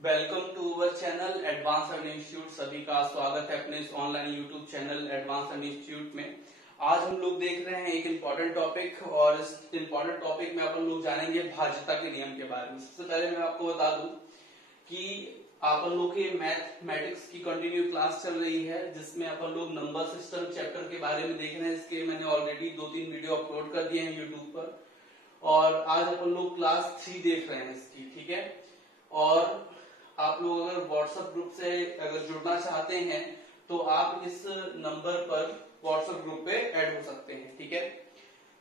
Welcome to our channel advance study institute. सभी का स्वागत है अपने इस online YouTube channel advance study institute में। आज हम लोग देख रहे हैं एक इम्पोर्टेंट टॉपिक और इस इम्पोर्टेंट टॉपिक में अपन लोग जानेंगे भाज्यता के नियम के बारे में। सबसे पहले मैं आपको बता दूं कि अपन लोग के मैथमेटिक्स की कंटिन्यू क्लास चल रही है, जिसमें अपन लोग नंबर सिस्टम चैप्टर के बारे में देख रहे हैं। इसके मैंने ऑलरेडी 2-3 वीडियो अपलोड कर दिए हैं यूट्यूब पर और आज अपन लोग क्लास 3 देख रहे हैं इसकी। ठीक है, और आप लोग अगर व्हाट्सएप ग्रुप से अगर जुड़ना चाहते हैं तो आप इस नंबर पर व्हाट्सएप ग्रुप पे ऐड हो सकते हैं। ठीक है,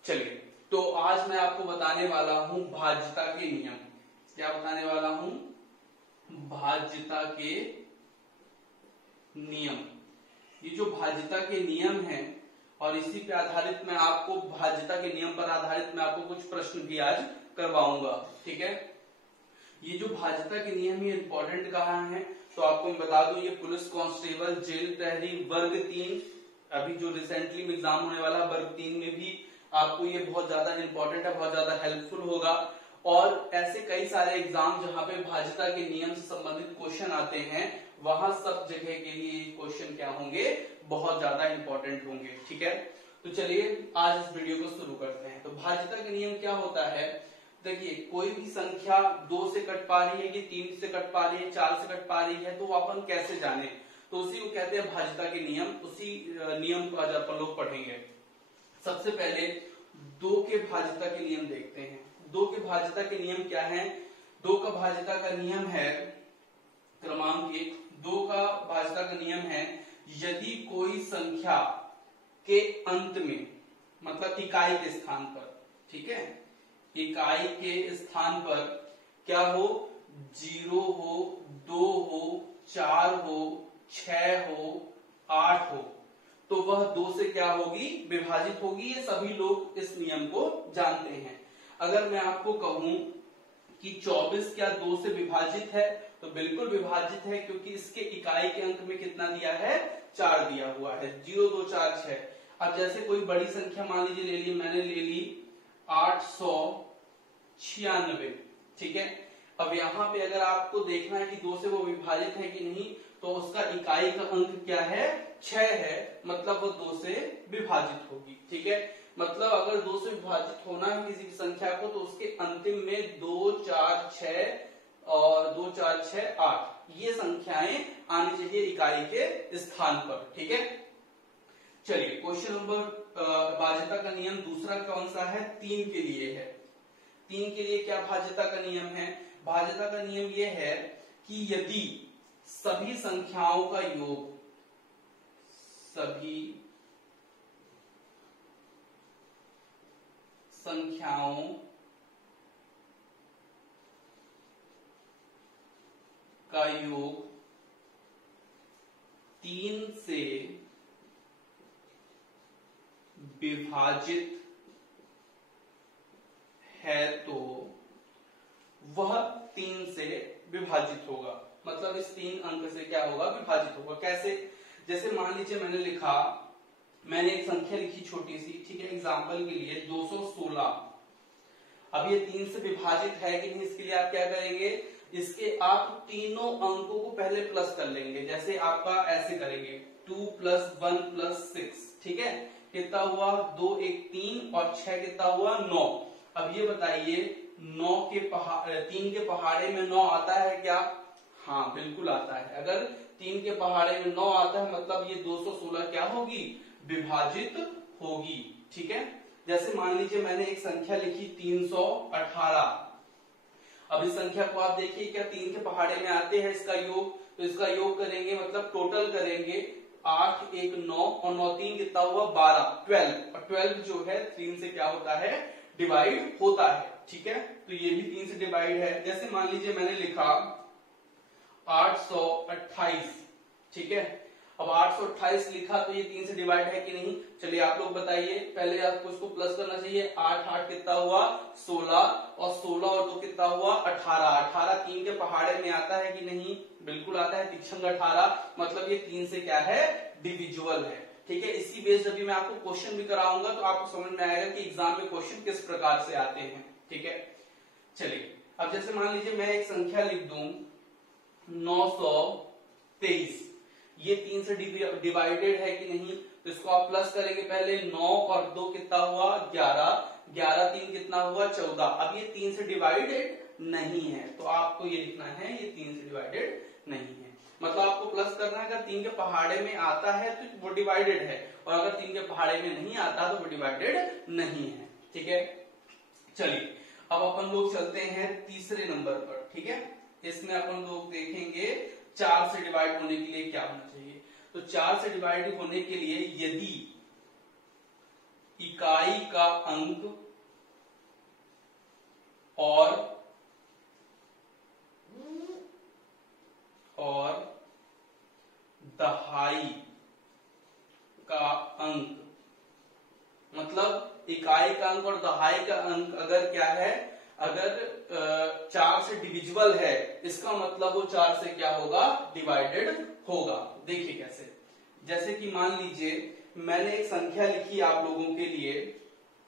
चलिए तो आज मैं आपको बताने वाला हूं भाज्यता के नियम। क्या बताने वाला हूं? भाज्यता के नियम। ये जो भाज्यता के नियम है और इसी पे आधारित मैं आपको भाज्यता के नियम पर आधारित मैं आपको कुछ प्रश्न भी आज करवाऊंगा। ठीक है, ये जो भाज्यता के नियम ये इंपॉर्टेंट कहाँ है तो आपको मैं बता दूं, ये पुलिस कांस्टेबल, जेल प्रहरी, वर्ग 3, अभी जो रिसेंटली में एग्जाम होने वाला वर्ग 3 में भी आपको ये बहुत ज्यादा इंपॉर्टेंट है, बहुत ज्यादा हेल्पफुल होगा। और ऐसे कई सारे एग्जाम जहां पे भाज्यता के नियम से संबंधित क्वेश्चन आते हैं, वहां सब जगह के लिए क्वेश्चन क्या होंगे, बहुत ज्यादा इंपॉर्टेंट होंगे। ठीक है, तो चलिए आज इस वीडियो को शुरू करते हैं। तो भाज्यता के नियम क्या होता है? देखिए, कोई भी संख्या 2 से कट पा रही है, कि 3 से कट पा रही है, 4 से कट पा रही है, तो अपन कैसे जाने? तो उसी को कहते हैं भाज्यता के नियम। उसी नियम को आज अपन लोग पढ़ेंगे। सबसे पहले 2 के भाज्यता के नियम देखते हैं। 2 के भाज्यता के नियम क्या है? 2 का भाज्यता का नियम है क्रमांक 1। 2 का भाज्यता का नियम है, यदि कोई संख्या के अंत में, मतलब इकाई के स्थान पर, ठीक है, इकाई के स्थान पर क्या हो, 0 हो, 2 हो, 4 हो, 6 हो, 8 हो, तो वह 2 से क्या होगी, विभाजित होगी। ये सभी लोग इस नियम को जानते हैं। अगर मैं आपको कहूं कि 24 क्या 2 से विभाजित है, तो बिल्कुल विभाजित है, क्योंकि इसके इकाई के अंक में कितना दिया है, 4 दिया हुआ है। 0, 2, 4, 6। अब जैसे कोई बड़ी संख्या मान लीजिए ले ली, मैंने ले ली 896। ठीक है, अब यहाँ पे अगर आपको देखना है कि 2 से वो विभाजित है कि नहीं, तो उसका इकाई का अंक क्या है, 6 है, मतलब वो 2 से विभाजित होगी। ठीक है, मतलब अगर 2 से विभाजित होना है किसी भी संख्या को, तो उसके अंतिम में 2, 4, 6 और 2, 4, 6, 8 ये संख्याएं आनी चाहिए इकाई के स्थान पर। ठीक है, चलिए क्वेश्चन नंबर भाज्यता का नियम दूसरा कौन सा है? 3 के लिए है। 3 के लिए क्या भाज्यता का नियम है? भाज्यता का नियम यह है कि यदि सभी संख्याओं का योग, सभी संख्याओं का योग 3 से विभाजित है तो वह 3 से विभाजित होगा। मतलब इस 3 अंक से क्या होगा, विभाजित होगा। कैसे? जैसे मान लीजिए मैंने लिखा, मैंने एक संख्या लिखी छोटी सी, ठीक है, एग्जाम्पल के लिए 216। अब ये 3 से विभाजित है कि नहीं, इसके लिए आप क्या करेंगे, इसके आप तीनों अंकों को पहले प्लस कर लेंगे। जैसे आपका ऐसे करेंगे 2 + 1 + 6। ठीक है, कितना हुआ, 2, 1, 3 और 6 कितना हुआ, 9। अब ये बताइए 3 के पहाड़े में 9 आता है क्या? हाँ बिल्कुल आता है। अगर 3 के पहाड़े में 9 आता है, मतलब ये 216 क्या होगी, विभाजित होगी। ठीक है, जैसे मान लीजिए मैंने एक संख्या लिखी 318। अब इस संख्या को आप देखिए, क्या 3 के पहाड़े में आते हैं इसका योग, तो इसका योग करेंगे, मतलब टोटल करेंगे 8, 1, 9 और 9, 3 कितना हुआ, 12, 12। और 12 जो है 3 से क्या होता है, डिवाइड होता है। ठीक है, तो ये भी 3 से डिवाइड है। जैसे मान लीजिए मैंने लिखा 828। ठीक है, अब 828 लिखा तो ये 3 से डिवाइड है कि नहीं? चलिए आप लोग बताइए, पहले आपको इसको प्लस करना चाहिए। 8, 8 कितना हुआ, 16 और 16 और 2 कितना हुआ, 18। 18 3 के पहाड़े में आता है कि नहीं? बिल्कुल आता है, तीक्षण 18, मतलब ये 3 से क्या है, डिविजुअल है। ठीक है, इसी बेस्ड अभी मैं आपको क्वेश्चन भी कराऊंगा, तो आपको समझ में आएगा कि एग्जाम में क्वेश्चन किस प्रकार से आते हैं। ठीक है, चलिए अब जैसे मान लीजिए मैं एक संख्या लिख दूं 923। ये 3 से डिवाइडेड है कि नहीं, तो इसको आप प्लस करेंगे पहले। 9 और 2 कितना हुआ 11, 11 3 कितना हुआ 14। अब ये 3 से डिवाइडेड नहीं है, तो आपको ये लिखना है ये 3 से डिवाइडेड नहीं है। मतलब आपको प्लस करना है, अगर 3 के पहाड़े में आता है तो वो डिवाइडेड है, और अगर 3 के पहाड़े में नहीं आता तो वो डिवाइडेड नहीं है। ठीक है, चलिए अब अपन लोग चलते हैं तीसरे नंबर पर। ठीक है, इसमें अपन लोग देखेंगे 4 से डिवाइड होने के लिए क्या होना चाहिए। तो 4 से डिवाइड होने के लिए यदि इकाई का अंक और दहाई का अंक, मतलब इकाई का अंक और दहाई का अंक अगर क्या है, अगर 4 से डिविजिबल है, इसका मतलब वो 4 से क्या होगा डिवाइडेड होगा। देखिए कैसे, जैसे कि मान लीजिए मैंने एक संख्या लिखी आप लोगों के लिए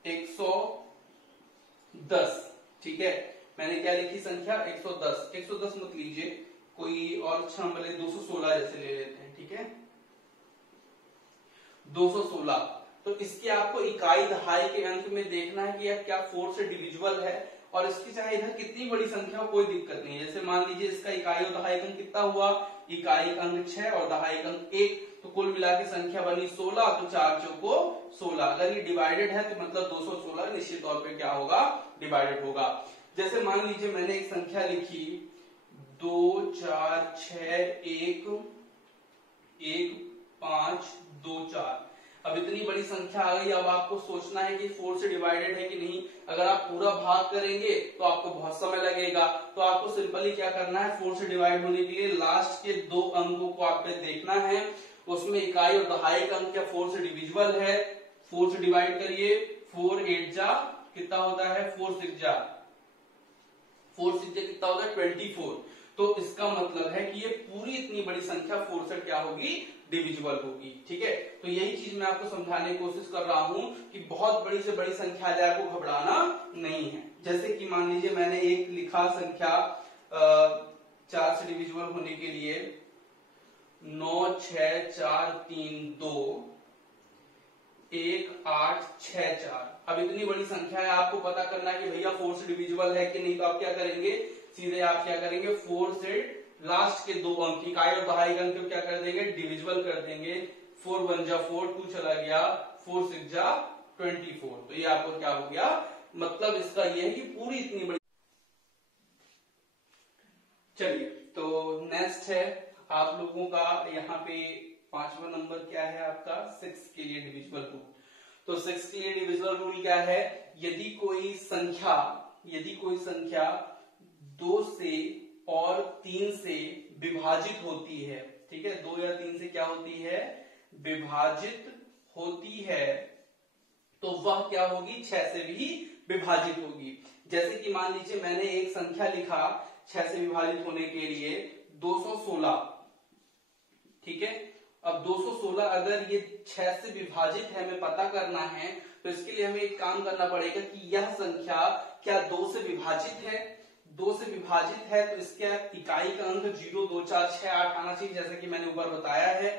110। ठीक है, मैंने क्या लिखी संख्या 110। 110 मत लीजिए, कोई और अच्छा नंबर ले, 216 जैसे ले लेते हैं। ठीक है, 216। तो इसके आपको इकाई दहाई के अंक में देखना है कि यह क्या 4 से डिविजिबल है, और इसकी चाहे इधर कितनी बड़ी संख्या हो कोई दिक्कत नहीं है। जैसे मान लीजिए इसका इकाई और दहाई अंक कितना हुआ, इकाई अंक 6 और दहाई अंक 1, तो कुल मिला के संख्या बनी 16। तो 4 चौको 16। अगर ये डिवाइडेड है तो मतलब 216 निश्चित तौर पे क्या होगा डिवाइडेड होगा। जैसे मान लीजिए मैंने एक संख्या लिखी 2 4 6 1 1 5 2 4। अब इतनी बड़ी संख्या आ गई, अब आपको सोचना है कि 4 से डिवाइडेड है कि नहीं। अगर आप पूरा भाग करेंगे तो आपको बहुत समय लगेगा, तो आपको सिंपली क्या करना है, 4 से डिवाइड होने के लिए लास्ट के 2 अंकों को आपको देखना है, उसमें इकाई और दहाई का अंक क्या 4 से डिविजिबल है। 4 से डिवाइड करिए, 4 8 जा कितना होता है, 4 6 जा कितना होता है 24। तो इसका मतलब है कि ये पूरी इतनी बड़ी संख्या 4 से क्या होगी डिविजिबल होगी। ठीक है, तो यही चीज मैं आपको समझाने की कोशिश कर रहा हूं कि बहुत बड़ी से बड़ी संख्या आ जाए, आपको घबराना नहीं है। जैसे कि मान लीजिए मैंने एक लिखा संख्या 4 से डिविजिबल होने के लिए 9 6 4 3 2 1 8 6 4। अब इतनी बड़ी संख्या है, आपको पता करना है कि भैया 4 से डिविजिबल है कि नहीं। तो आप क्या करेंगे, सीधे आप क्या करेंगे, 4 से लास्ट के 2 अंक इकाई और दहाई अंक को क्या कर देंगे डिविजिबल कर देंगे। 4 1 जा 4, 2 चला गया, 4 6 जा 24। तो ये आपको क्या हो गया, मतलब इसका ये है कि पूरी इतनी बड़ी। चलिए, तो नेक्स्ट है आप लोगों का यहाँ पे 5वां नंबर क्या है आपका 6 के लिए डिविजिबल रूल। तो 6 के लिए डिविजिबल रूल क्या है, यदि कोई संख्या 2 से और 3 से विभाजित होती है। ठीक है, 2 या 3 से क्या होती है विभाजित होती है, तो वह क्या होगी 6 से भी विभाजित होगी। जैसे कि मान लीजिए मैंने एक संख्या लिखा 6 से विभाजित होने के लिए 216। ठीक है, अब 216 अगर ये 6 से विभाजित है, हमें पता करना है, तो इसके लिए हमें एक काम करना पड़ेगा कि यह संख्या क्या 2 से विभाजित है। 2 से विभाजित है तो इसके इकाई का अंक 0 2 4 6 8 आना चाहिए, जैसे कि मैंने ऊपर बताया है।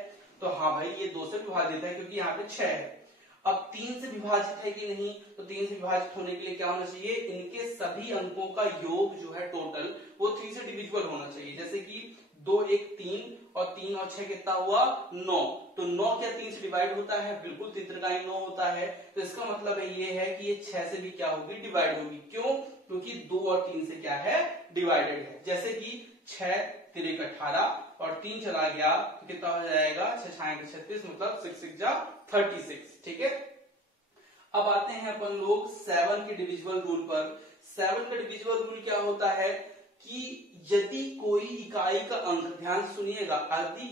तो हाँ भाई ये 2 से विभाजित है क्योंकि यहाँ पे 6 है। अब 3 से विभाजित है कि नहीं, तो 3 से विभाजित होने के लिए क्या होना चाहिए, इनके सभी अंकों का योग जो है टोटल वो 3 से डिविजिबल होना चाहिए। जैसे कि 2 1 3 और 3 और 6 कितना हुआ 9। तो 9 क्या 3 से डिवाइड होता है, बिल्कुल त्रिकाई 9 होता है। तो इसका मतलब ये है कि ये 6 से भी क्या होगी डिवाइड होगी। क्यों, क्योंकि 2 और 3 से क्या है डिवाइडेड है। जैसे कि 6 3 18 और 3 चला गया तो कितना हो जाएगा 6 6 36, मतलब 6 6 जा 36। ठीक है, अब आते हैं अपन लोग 7 के डिविजिबल रूल पर। 7 का डिविजिबल रूल क्या होता है कि यदि कोई इकाई का अंक, ध्यान सुनिएगा,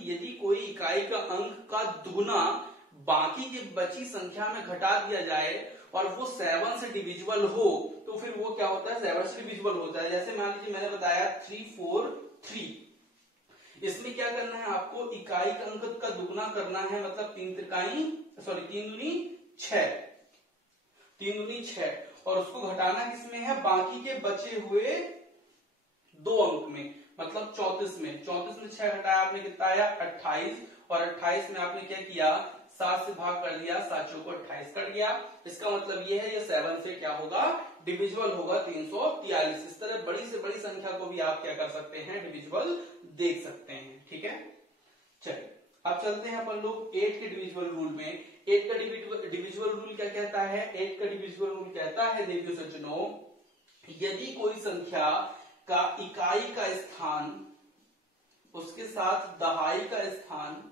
यदि कोई इकाई का अंक का दुगुना बाकी की बची संख्या में घटा दिया जाए और वो 7 से डिविजिबल हो, तो फिर वो क्या होता है 7 से डिविजिबल होता है। जैसे मान लीजिए मैंने बताया 3 4 3। इसमें क्या करना है, आपको इकाई का अंक का दुगुना करना है, मतलब 3 दूनी 6, 3 दूनी 6, और उसको घटाना किसमें है, बाकी के बचे हुए 2 अंक में, मतलब 34 में 6 घटाया आपने कितना आया 28, और 28 में आपने क्या किया 7 से भाग कर दिया, 7 चौको 28 कट गया। इसका मतलब ये है ये 7 से क्या होगा डिविजिबल होगा 343। इस तरह बड़ी से बड़ी संख्या को भी आप क्या कर सकते हैं डिविजिबल देख सकते हैं। ठीक है, चलिए अब चलते हैं अपन लोग 8 के डिविजिबल रूल में। 8 का डिविजिबल रूल क्या कहता है? 8 का डिविजिबल रूल कहता है देखिए सज्जनों, यदि कोई संख्या का इकाई का स्थान, उसके साथ दहाई का स्थान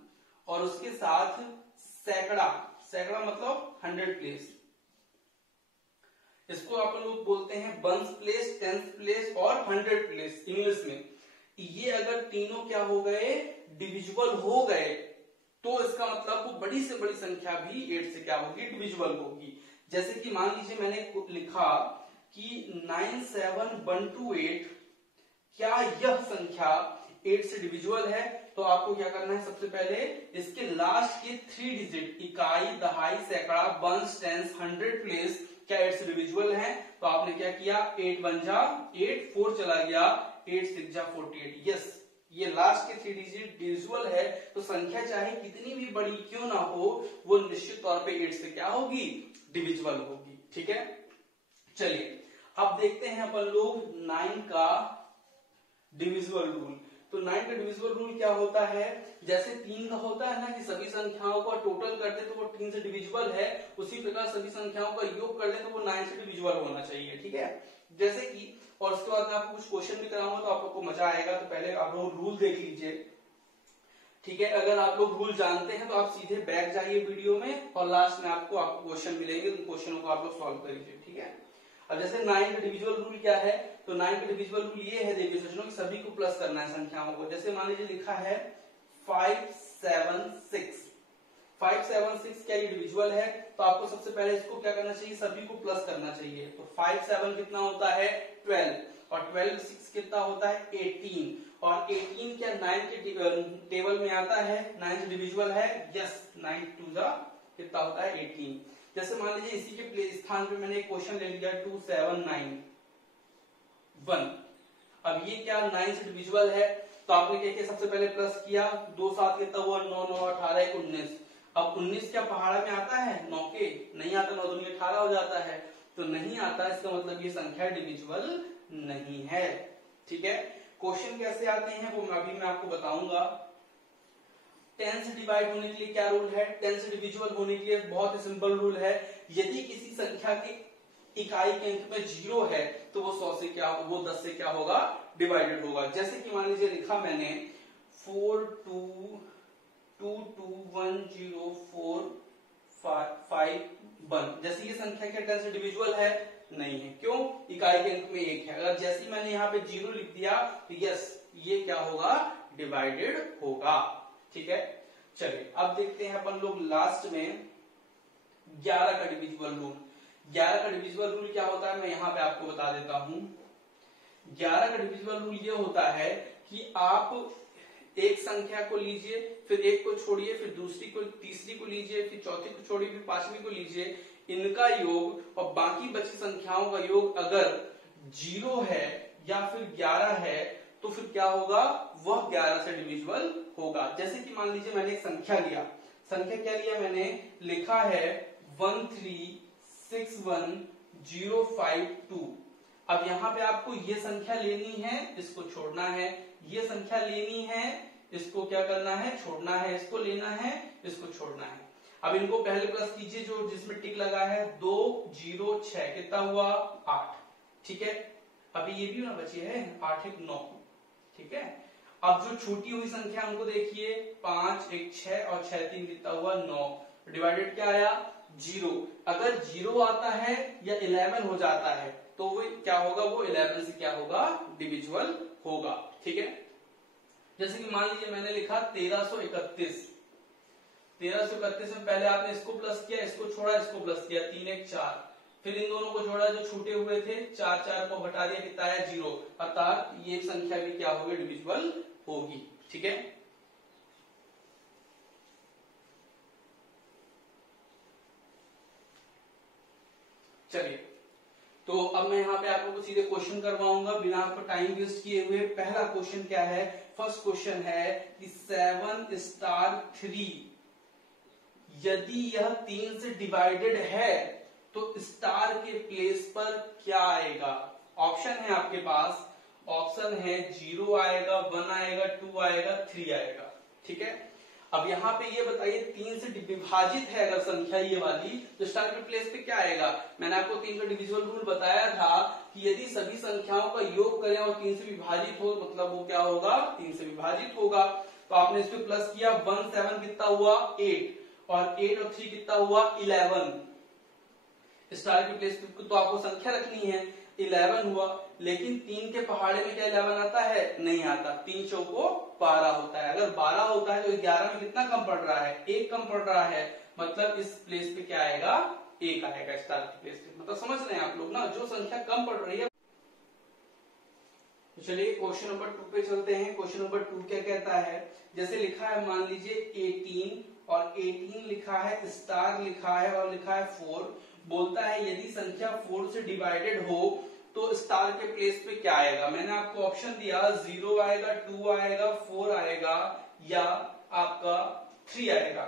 और उसके साथ सैकड़ा, सैकड़ा मतलब 100 प्लेस, इसको अपन लोग बोलते हैं बंस प्लेस, टेंस प्लेस और 100 प्लेस इंग्लिश में। ये अगर तीनों क्या हो गए डिविजिबल हो गए तो इसका मतलब वो बड़ी से बड़ी संख्या भी 8 से क्या होगी डिविजिबल होगी। जैसे कि मान लीजिए मैंने लिखा कि 97128, क्या यह संख्या 8 से डिविजिबल है? तो आपको क्या करना है, सबसे पहले इसके लास्ट के 3 डिजिट इकाई, दहाई, सैकड़ा, बंस, टेंस, 100 प्लेस क्या 8 से डिविजिबल है? तो आपने क्या किया 8 1 जा 8, 4 चला गया, 8 6 जा 48। यस, ये लास्ट के 3 डिजिट डिविजिबल है, तो संख्या चाहे कितनी भी बड़ी क्यों ना हो वो निश्चित तौर पे 8 से क्या होगी डिविजिबल होगी। ठीक है, चलिए अब देखते हैं अपन लोग 9 का डिविजिबल रूल। तो 9 का डिविजिबल रूल क्या होता है? जैसे 3 का होता है ना कि सभी संख्याओं का टोटल कर दे तो वो 3 से डिविजिबल है, उसी प्रकार सभी संख्याओं का योग कर दे तो वो 9 से डिविजिबल होना चाहिए। ठीक है, जैसे कि, और उसके बाद मैं आपको कुछ क्वेश्चन भी कराऊंगा तो आपको मजा आएगा। तो पहले आप लोग रूल देख लीजिए। ठीक है, अगर आप लोग रूल जानते हैं तो आप सीधे बैक जाइए वीडियो में और लास्ट में आपको क्वेश्चन मिलेंगे, उन क्वेश्चनों को आप लोग सॉल्व करिए। ठीक है, अब जैसे 9 का डिविजिबल रूल क्या है? तो 9 का डिविजिबल रूल ये है देखिए सज्जनों कि सभी को प्लस करना है संख्याओं को। जैसे मान लीजिए लिखा है 576, 576 क्या ये डिविजिबल है? तो आपको सबसे पहले इसको क्या करना चाहिए, सभी को प्लस करना चाहिए। तो 5 7 कितना होता है 12, और 12 6 कितना होता है 18, और 18 क्या 9 के टेबल में आता है, 9 से डिविजिबल है। यस, 9 2 जा कितना होता है 18। जैसे मान लीजिए इसी के स्थान पे मैंने एक क्वेश्चन ले लिया 2791। अब ये क्या 9 से डिविजिबल है, तो आपने क्या किया सबसे पहले प्लस किया, 2 7 कितना हुआ 9 9 18 19। अब 19 क्या पहाड़ा में आता है 9 के? नहीं आता, 9 दूनी 18 हो जाता है, तो नहीं आता, इसका मतलब ये संख्या डिविजिबल नहीं है। ठीक है, क्वेश्चन कैसे आते हैं वो अभी मैं आपको बताऊंगा। 10 से डिवाइड होने के लिए क्या रूल है? 10 से डिविजिबल होने के लिए बहुत ही सिंपल रूल है, यदि किसी संख्या के इकाई के अंक में 0 है तो वो 100 से क्या, वो 10 से क्या होगा डिवाइडेड होगा। जैसे कि मान लीजिए लिखा मैंने 42210451, जैसे ये संख्या क्या 10 से डिविजिबल है? नहीं है। क्यों? इकाई के अंक में 1 है। अगर जैसे ही मैंने यहाँ पे 0 लिख दिया तो यस ये क्या होगा डिवाइडेड होगा। ठीक है, चलिए अब देखते हैं अपन लोग लास्ट में 11 का डिविजिबल रूल। 11 का डिविजिबल रूल क्या होता है मैं यहाँ पे आपको बता देता हूं। 11 का डिविजिबल रूल ये होता है कि आप एक संख्या को लीजिए, फिर एक को छोड़िए, फिर दूसरी को, तीसरी को लीजिए, फिर चौथी को छोड़िए, फिर पांचवी को लीजिए, इनका योग और बाकी बची संख्याओं का योग अगर 0 है या फिर 11 है तो फिर क्या होगा, वह 11 से डिविजिबल होगा। जैसे कि मान लीजिए मैंने एक संख्या लिया, संख्या क्या लिया मैंने, लिखा है 1361052। अब यहाँ पे आपको ये संख्या लेनी है, इसको छोड़ना है, ये संख्या लेनी है, इसको क्या करना है छोड़ना है, इसको लेना है, इसको छोड़ना है। अब इनको पहले प्लस कीजिए, जो जिसमें टिक लगा है 2 0 6 कितना हुआ 8। ठीक है, अभी ये भी ना बची है 8 1 9। ठीक है, अब जो छूटी हुई संख्या उनको देखिए 5 1 6 और 6 3 कितना हुआ 9, डिवाइडेड क्या आया 0। अगर 0 आता है या 11 हो जाता है तो वो क्या होगा, वो 11 से क्या होगा डिविजिबल होगा। ठीक है, जैसे कि मान लीजिए मैंने लिखा 1331। 1331 में पहले आपने इसको प्लस किया, इसको छोड़ा, इसको प्लस किया, 3 1 4, फिर इन दोनों को जोड़ा, जो छूटे हुए थे 4 4 को हटा दिया, कितना आया 0, अर्थात ये संख्या भी क्या होगी डिविजिबल होगी। ठीक है, चलिए तो अब मैं यहाँ पे आप लोगों को सीधे क्वेश्चन करवाऊंगा बिना आपको टाइम वेस्ट किए हुए। पहला क्वेश्चन क्या है, फर्स्ट क्वेश्चन है कि 7 स्टार 3 यदि यह 3 से डिवाइडेड है तो स्टार के प्लेस पर क्या आएगा। ऑप्शन है आपके पास, ऑप्शन है 0 आएगा, 1 आएगा, 2 आएगा, 3 आएगा। ठीक है, अब यहाँ पे ये बताइए 3 से विभाजित है अगर संख्या ये वाली तो स्टार के प्लेस पे क्या आएगा। मैंने आपको 3 का डिविजिबल रूल बताया था कि यदि सभी संख्याओं का योग करें और 3 से विभाजित हो मतलब वो क्या होगा, 3 से विभाजित होगा। तो आपने इस पे प्लस किया, 1 7 कितना हुआ 8 और 8 और 3 कितना हुआ 11। स्टार के प्लेस पे तो आपको संख्या रखनी है, 11 हुआ। लेकिन 3 के पहाड़े में क्या 11 आता है, नहीं आता। 3 चौको 12 होता है। अगर 12 होता है तो 11 में कितना कम पड़ रहा है, 1 कम पड़ रहा है। मतलब इस प्लेस पे क्या आएगा, 1 आएगा स्टार के प्लेस पे। मतलब समझ रहे हैं आप लोग ना, जो संख्या कम पड़ रही है। तो चलिए क्वेश्चन नंबर 2 पे चलते हैं। क्वेश्चन नंबर 2 क्या कहता है, जैसे लिखा है मान लीजिए 18 और 18 लिखा है, स्टार लिखा है और लिखा है 4। बोलता है यदि संख्या 4 से डिवाइडेड हो तो स्टार के प्लेस पे क्या आएगा। मैंने आपको ऑप्शन दिया 0 आएगा, 2 आएगा, 4 आएगा या आपका 3 आएगा।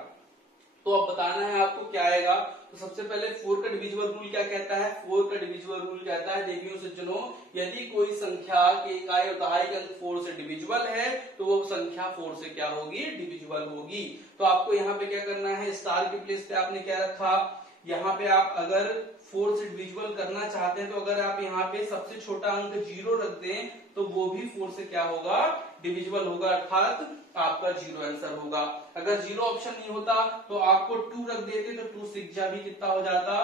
तो अब बताना है आपको क्या आएगा। तो सबसे पहले 4 का डिविजिबल रूल क्या कहता है, 4 का डिविजिबल रूल कहता है, देखिए सज्जनों, यदि कोई संख्या के इकाई और दहाई का अंक 4 से डिविजिबल है तो वो संख्या 4 से क्या होगी, डिविजिबल होगी। तो आपको यहाँ पे क्या करना है, स्टार के प्लेस पे आपने क्या रखा, यहाँ पे आप अगर 4 से डिविजिबल करना चाहते हैं तो अगर आप यहाँ पे सबसे छोटा अंक 0 रख दें तो वो भी 4 से क्या होगा, डिविजिबल होगा, अर्थात आपका 0 आंसर होगा। अगर 0 ऑप्शन नहीं होता तो आपको 2 रख देते तो 2 6 भी कितना हो जाता,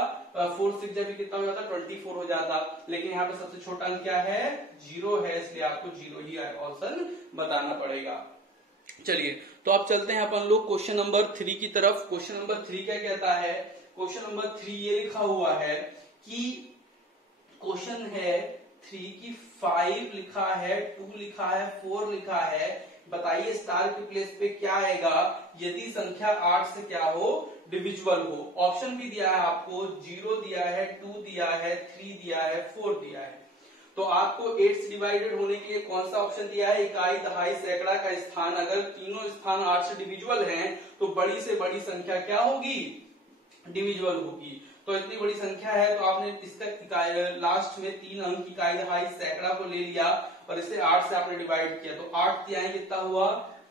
4 6 भी कितना हो जाता, 24 हो जाता। लेकिन यहाँ पे सबसे छोटा अंक क्या है, 0 है, इसलिए आपको 0 ही ऑप्शन बताना पड़ेगा। चलिए तो अब चलते हैं अपन लोग क्वेश्चन नंबर 3 की तरफ। क्वेश्चन नंबर 3 क्या कहता है, क्वेश्चन नंबर 3 ये लिखा हुआ है कि क्वेश्चन है 3 की 5 लिखा है, 2 लिखा है, 4 लिखा है। बताइए स्टार के प्लेस पे क्या आएगा यदि संख्या 8 से क्या हो, डिविजिबल हो। ऑप्शन भी दिया है आपको, 0 दिया है, 2 दिया है, 3 दिया है, 4 दिया है। तो आपको 8 से डिवाइडेड होने के लिए कौन सा ऑप्शन दिया है, इकाई, दहाई, सैकड़ा का स्थान। अगर तीनों स्थान 8 से डिविजिबल हैं तो बड़ी से बड़ी संख्या क्या होगी, डिविजिबल होगी। तो इतनी बड़ी संख्या है तो आपने इसका लास्ट में 3 अंक इकाई, दहाई, सैकड़ा को ले लिया और इसे 8 से आपने डिवाइड किया। तो 8 तिहाई कितना हुआ,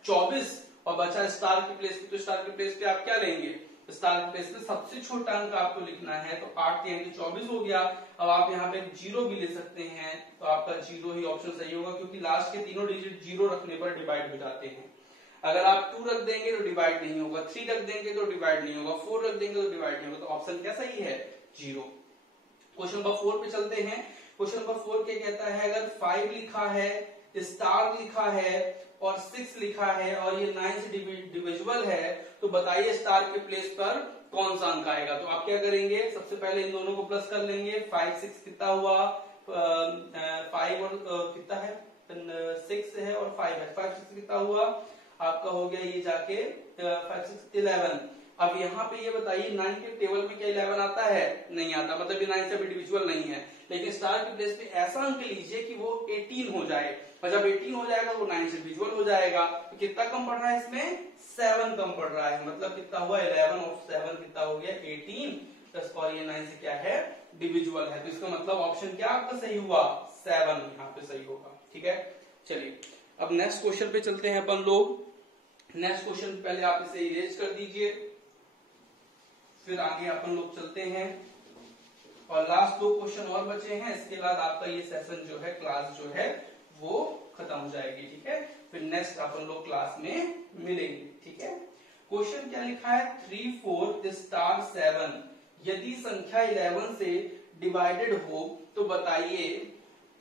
24 और बचा स्टार के प्लेस पे। तो स्टार के प्लेस पे आप क्या लेंगे, स्टार के प्लेस पे सबसे छोटा अंक आपको लिखना है। तो 8 तिहाई 24 हो गया। अब आप यहाँ पे 0 भी ले सकते हैं तो आपका 0 ही ऑप्शन सही होगा, क्योंकि लास्ट के तीनों डिजिट 0 रखने पर डिवाइड हो जाते हैं। अगर आप 2 रख देंगे तो डिवाइड नहीं होगा, 3 रख देंगे तो डिवाइड नहीं होगा, 4 रख देंगे तो डिवाइड नहीं होगा। तो ऑप्शन क्या सही है, 0। क्वेश्चन नंबर 4 पे चलते हैं। क्वेश्चन नंबर 4 क्या कहता है, अगर 5 लिखा है, स्टार लिखा है और 6 लिखा है और ये 9 से डिविजिबल है तो बताइए स्टार के प्लेस पर कौन सा अंक आएगा। तो आप क्या करेंगे, सबसे पहले इन दोनों को प्लस कर लेंगे। 5 6 कितना हुआ, 5 और कितना है, 6 है और 5 है, 5 6 कितना हुआ आपका, हो गया ये जाके 5 6 11। अब यहाँ पे ये बताइए 9 के टेबल में क्या 11 आता है, नहीं आता, मतलब ये 9 से भी डिविजिबल नहीं है। लेकिन स्टार के प्लेस पे ऐसा अंक लीजिए कि वो 18 हो जाए, और जब 18 हो जाएगा वो 9 से डिविजिबल हो जाएगा। तो कितना कम पड़ रहा है इसमें, 7 कम पड़ रहा है। मतलब कितना हुआ, 11 और 7 कितना हो गया, 18 और ये 9 से क्या है, डिविजिबल है। तो इसका मतलब ऑप्शन क्या आपका सही हुआ, 7 यहाँ पे सही होगा। ठीक है, चलिए अब नेक्स्ट क्वेश्चन पे चलते हैं अपन लोग। नेक्स्ट क्वेश्चन पहले आप इसे इरेज कर दीजिए, फिर आगे अपन लोग चलते हैं। और लास्ट 2 क्वेश्चन और बचे हैं, इसके बाद आपका ये सेशन जो है, क्लास जो है वो खत्म हो जाएगी। ठीक है, फिर नेक्स्ट अपन लोग क्लास में मिलेंगे। ठीक है, क्वेश्चन क्या लिखा है, 3 4 स्टार 7 यदि संख्या 11 से डिवाइडेड हो तो बताइए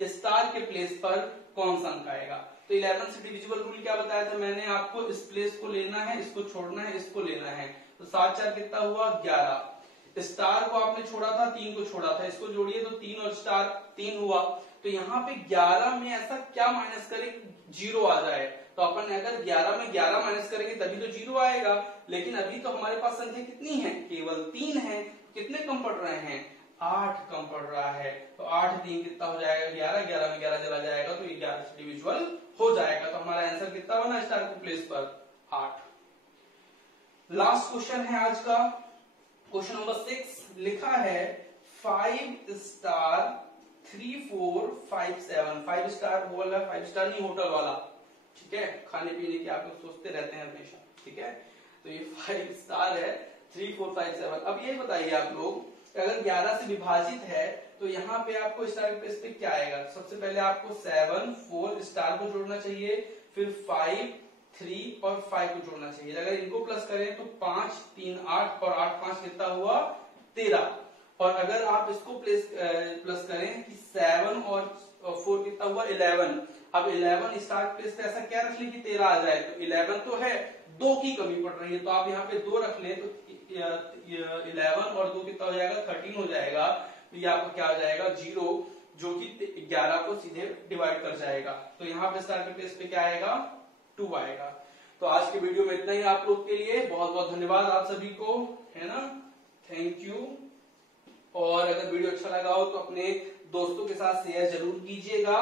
स्टार के प्लेस पर कौन सा अंक आएगा। तो 11 से डिविजिबल रूल क्या बताया था मैंने आपको, इस प्लेस को लेना है, इसको छोड़ना है, इसको लेना है। तो 7 4 कितना हुआ, 11। स्टार को आपने छोड़ा था, 3 को छोड़ा था, इसको जोड़िए तो 3 और स्टार 3 हुआ। तो यहाँ पे 11 में ऐसा क्या माइनस करें 0 आ जाए। तो अपन अगर 11 में 11 माइनस करेंगे तभी तो 0 आएगा। लेकिन अभी तो हमारे पास संख्या कितनी है, केवल 3 है। कितने कम पड़ रहे हैं, 8 कम पड़ रहा है। तो 8 3 कितना हो जाएगा 11, 11 में 11 चला जाएगा तो ये 11 से डिविजिबल हो जाएगा। तो हमारा आंसर कितना बना स्टार के प्लेस पर 8। लास्ट क्वेश्चन है आज का, क्वेश्चन नंबर 6 लिखा है 5 स्टार 3 4 5 7। 5 स्टार बोल रहा है, 5 स्टार नहीं होटल वाला, ठीक है, खाने पीने की आप लोग सोचते रहते हैं हमेशा, ठीक है। तो ये 5 स्टार है 3 4 5 7। अब ये बताइए आप लोग अगर 11 से विभाजित है तो यहाँ पे आपको स्टार के प्लेस पे क्या आएगा। सबसे पहले आपको 7 4 स्टार को जोड़ना चाहिए, फिर 5 3 और 5 को जोड़ना चाहिए। अगर इनको प्लस करें तो 5 3 8 और 8 5 कितना हुआ 13। और अगर आप इसको प्लस करें कि 7 और 4 कितना हुआ 11। अब 11 स्टार प्लेस पे ऐसा क्या रख लें कि 13 आ जाए। तो 11 तो है, 2 की कमी पड़ रही है तो आप यहाँ पे 2 रख लें तो 11 और 2 कितना हो जाएगा 13 हो जाएगा। तो ये आपको क्या हो जाएगा 0, जो कि 11 को सीधे डिवाइड कर जाएगा। तो यहाँ पे स्टार के प्लेस पे क्या आएगा 2 आएगा। तो आज के वीडियो में इतना ही आप लोग के लिए। बहुत बहुत धन्यवाद आप सभी को, है ना, थैंक यू। और अगर वीडियो अच्छा लगा हो तो अपने दोस्तों के साथ शेयर जरूर कीजिएगा।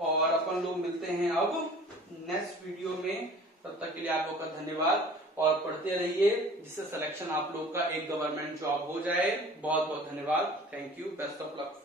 और अपन लोग मिलते हैं अब नेक्स्ट वीडियो में। तब तक के लिए आप लोग का धन्यवाद और पढ़ते रहिए जिससे सिलेक्शन आप लोग का एक गवर्नमेंट जॉब हो जाए। बहुत बहुत धन्यवाद, thank you, best of luck.